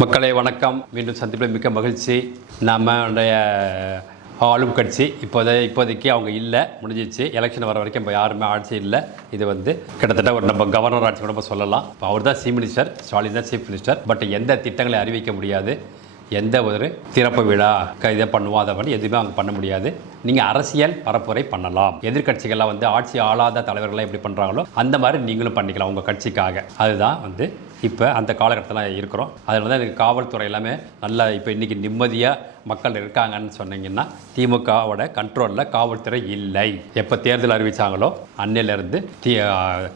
மக்களை வணக்கம். மீண்டும் சந்திப்பில் மிக்க மகிழ்ச்சி. நம்முடைய ஆளும் கட்சி இப்போதைக்கு அவங்க இல்லை, முடிஞ்சிச்சு. எலெக்ஷன் வர வரைக்கும் இப்போ யாருமே ஆட்சி இல்லை. இது கிட்டத்தட்ட ஒரு நம்ம கவர்னர் ஆட்சி கூட சொல்லலாம். இப்போ அவர் தான் சீஃப் மினிஸ்டர், ஸ்டாலின் தான் சீஃப் மினிஸ்டர். பட் எந்த திட்டங்களை அறிவிக்க முடியாது, எந்த ஒரு திறப்பு விழா இதை பண்ணுவோம், அதை பண்ணி எதுவுமே அவங்க பண்ண முடியாது. நீங்கள் அரசியல் பரப்புரை பண்ணலாம். எதிர்கட்சிகள்லாம் ஆட்சி ஆளாத தலைவர்களை எப்படி பண்ணுறாங்களோ அந்த மாதிரி நீங்களும் பண்ணிக்கலாம் உங்கள் கட்சிக்காக. அதுதான் இப்போ அந்த காலகட்டத்தில் இருக்கிறோம். அதனால தான் எனக்கு காவல்துறை எல்லாமே நல்லா இப்போ இன்றைக்கி நிம்மதியாக மக்கள் இருக்காங்கன்னு சொன்னீங்கன்னா, திமுகவோட கண்ட்ரோலில் காவல்துறை இல்லை. எப்போ தேர்தல் அறிவித்தாங்களோ அன்னையிலேருந்து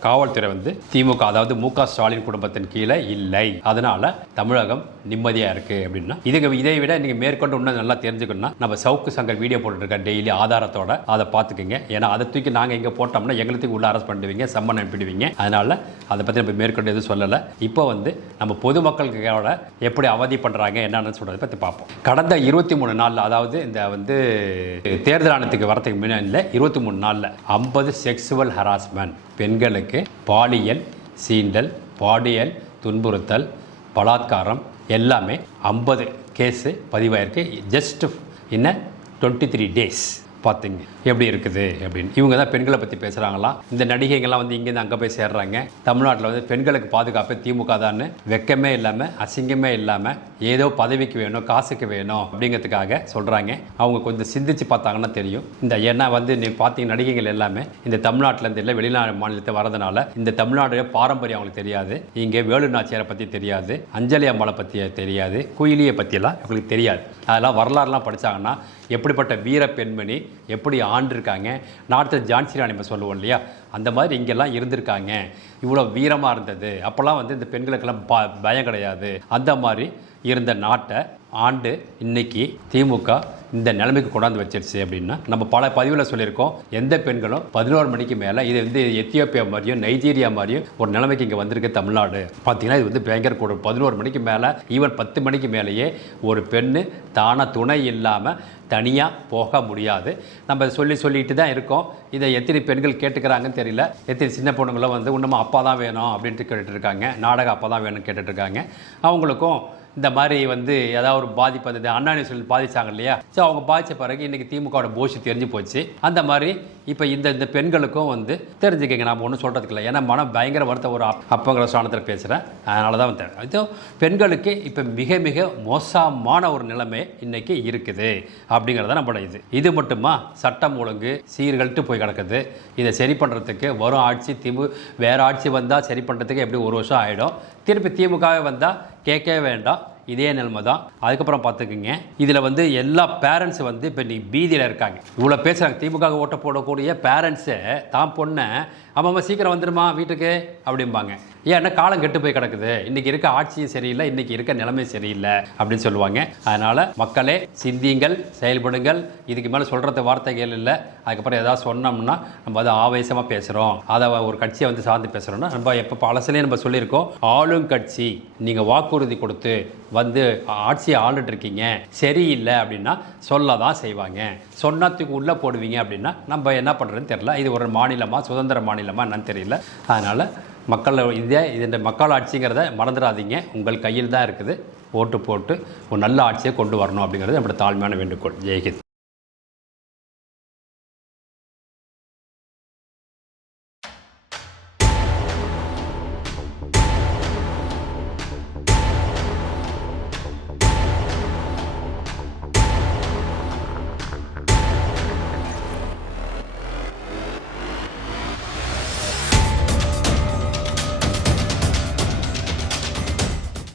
காவல்துறை திமுக, அதாவது மு.க. ஸ்டாலின் குடும்பத்தின் கீழே இல்லை. அதனால் தமிழகம் நிம்மதியாக இருக்குது. அப்படின்னா இதை விட நீங்கள் மேற்கொண்டு இன்னும் நல்லா தெரிஞ்சுக்கணும்னா நம்ம சவுக்கு சங்கர் வீடியோ போட்டுருக்க டெய்லி ஆதாரத்தோட அதை பார்த்துக்குங்க. ஏன்னா அதை தூக்கி நாங்கள் இங்கே போட்டோம்னா எங்களுக்கு உள்ள அரெஸ்ட் பண்ணிடுவீங்க, சம்மன் அனுப்பிடுவீங்க. அதனால் அதை பற்றி நம்ம மேற்கொண்டு எதுவும் சொல்லலை. இப்போ நம்ம பொதுமக்களுக்கு எப்படி அவதி பண்ணுறாங்க என்னன்னு சொல்கிறத பற்றி பார்ப்போம். கடந்த 23 நாளில், அதாவது இந்த தேர்தல் ஆணையத்துக்கு வரத்துக்கு முன்னாடி 23 நாளில் 50 செக்ஸுவல் ஹராஸ்மெண்ட், பெண்களுக்கு பாலியல் சீண்டல், பாலியல் துன்புறுத்தல், பலாத்காரம் எல்லாமே 50 கேஸு பதிவாயிருக்கு. ஜஸ்ட் இன்ன 23 டேஸ். பார்த்துங்க எப்படி இருக்குது அப்படின்னு. இவங்க தான் பெண்களை பற்றி பேசுகிறாங்களாம். இந்த நடிகைகள்லாம் இங்கேருந்து அங்கே போய் சேர்றாங்க. தமிழ்நாட்டில் பெண்களுக்கு பாதுகாப்பு திமுக தான், வெக்கமே இல்லாமல் அசிங்கமே இல்லாமல் ஏதோ பதவிக்கு வேணும், காசுக்கு வேணும் அப்படிங்கிறதுக்காக சொல்கிறாங்க. அவங்க கொஞ்சம் சிந்திச்சு பார்த்தாங்கன்னா தெரியும். ஏன்னா நீ பார்த்தீங்க நடிகைகள் எல்லாமே இந்த தமிழ்நாட்டிலேருந்து இல்லை, வெளிநாடு மாநிலத்தை வரதுனால இந்த தமிழ்நாடு பாரம்பரியம் அவங்களுக்கு தெரியாது. இங்கே வேலு நாச்சியாரை பற்றி தெரியாது, அஞ்சலி அம்மாவை பற்றி தெரியாது, குயிலியை பற்றியெல்லாம் அவங்களுக்கு தெரியாது. அதெல்லாம் வரலாறுலாம் படித்தாங்கன்னா எப்படிப்பட்ட வீர பெண்மணி எப்படி ஆண்டிருக்காங்க, நாட்டில் ஜான்சி ராணி நம்ம சொல்லுவோம் இல்லையா, அந்த மாதிரி இங்கெல்லாம் இருந்திருக்காங்க. இவ்வளோ வீரமாக இருந்தது. அப்போல்லாம் இந்த பெண்களுக்கெல்லாம் பயம் கிடையாது. அந்த மாதிரி இருந்த நாட்டை ஆண்டு இன்னைக்கு திமுக இந்த நிலைமைக்கு கொண்டாந்து வச்சிருச்சு. அப்படின்னா நம்ம பல பதிவில் சொல்லியிருக்கோம், எந்த பெண்களும் 11 மணிக்கு மேலே இது எத்தியோப்பியா மாதிரியும் நைஜீரியா மாதிரியும் ஒரு நிலைமைக்கு இங்கே வந்திருக்கு தமிழ்நாடு. பார்த்தீங்கன்னா இது பயங்கர கூட. 11 மணிக்கு மேலே, ஈவன் 10 மணிக்கு மேலேயே ஒரு பெண்ணு தான துணை இல்லாமல் தனியாக போக முடியாது. நம்ம சொல்லிட்டு தான் இருக்கோம். இதை எத்தனை பெண்கள் கேட்டுக்கிறாங்கன்னு தெரியல. எத்தனை சின்ன பொண்ணுங்களும் இன்னமும் அப்பா தான் வேணும் அப்படின்ட்டு கேட்டுட்ருக்காங்க. நாடகம் அப்பா தான் வேணும்னு கேட்டுட்ருக்காங்க. அவங்களுக்கும் இந்த மாதிரி ஏதாவது ஒரு பாதிப்பு வந்தது, அண்ணாணி சொல்லி பாதிச்சாங்க இல்லையா. ஸோ அவங்க பாதித்த பிறகு இன்றைக்கி திமுகவோட போஷி தெரிஞ்சு போச்சு. அந்த மாதிரி இப்போ இந்த பெண்களுக்கும் தெரிஞ்சுக்கங்க. நாம் ஒன்றும் சொல்கிறதுக்கு இல்லை. ஏன்னா மனம் பயங்கர வருத்த ஒரு அப்பங்கிற ஸ்தானத்தில் பேசுகிறேன். அதனால தான் இது பெண்களுக்கு இப்போ மிக மிக மோசமான ஒரு நிலைமை இன்றைக்கி இருக்குது அப்படிங்கிறத நம்மளோட இது மட்டுமா சட்டம் ஒழுங்கு சீர்கழிட்டு போய் கிடக்குது. இதை சரி பண்ணுறதுக்கு வரும் ஆட்சி வேறு ஆட்சி வந்தால் சரி பண்ணுறதுக்கு எப்படி 1 வருஷம் ஆகிடும். திருப்பி திமுகவே வந்தால் கேட்கவே வேண்டாம், இதே நிலைமை தான். அதுக்கப்புறம் பார்த்துக்குங்க, இதில் எல்லா பேரண்ட்ஸ் இப்போ நீ பீதியில் இருக்காங்க. இவ்வளோ பேசுகிறாங்க. திமுக ஓட்ட போடக்கூடிய பேரண்ட்ஸு தான் பொண்ணை அம்மா சீக்கிரம் வந்துடுமா வீட்டுக்கு அப்படிம்பாங்க. ஏன்னா காலம் கெட்டு போய் கிடக்குது, இன்றைக்கி இருக்க ஆட்சியும் சரியில்லை, இன்றைக்கி இருக்க நிலைமை சரியில்லை அப்படின்னு சொல்லுவாங்க. அதனால் மக்களே சிந்தியுங்கள், செயல்படுங்கள். இதுக்கு மேலே சொல்கிறது வார்த்தைகள் இல்லை. அதுக்கப்புறம் ஏதாவது சொன்னோம்னா நம்ம அதை ஆவேசமாக பேசுகிறோம், அதை ஒரு கட்சியை சார்ந்து பேசுகிறோம்னா நம்ம எப்போ பழசுலேயே நம்ம சொல்லியிருக்கோம், ஆளும் கட்சி நீங்கள் வாக்குறுதி கொடுத்து ஆட்சியை ஆளுட்டு இருக்கீங்க, சரியில்லை அப்படின்னா சொல்ல தான் செய்வாங்க. சொன்னத்துக்கு உள்ளே போடுவீங்க அப்படின்னா நம்ம என்ன பண்ணுறதுன்னு தெரியல. இது ஒரு மாநிலமாக சுதந்திர மாநிலமாக என்னன்னு தெரியல. அதனால் மக்கள் இந்த மக்கள் ஆட்சிங்கிறத மறந்துடாதீங்க. உங்கள் கையில் தான் இருக்குது. ஓட்டு போட்டு ஒரு நல்ல ஆட்சியை கொண்டு வரணும் அப்படிங்கிறது நம்மளோட தாழ்மையான வேண்டுகோள். ஜெய்ஹிந்த்.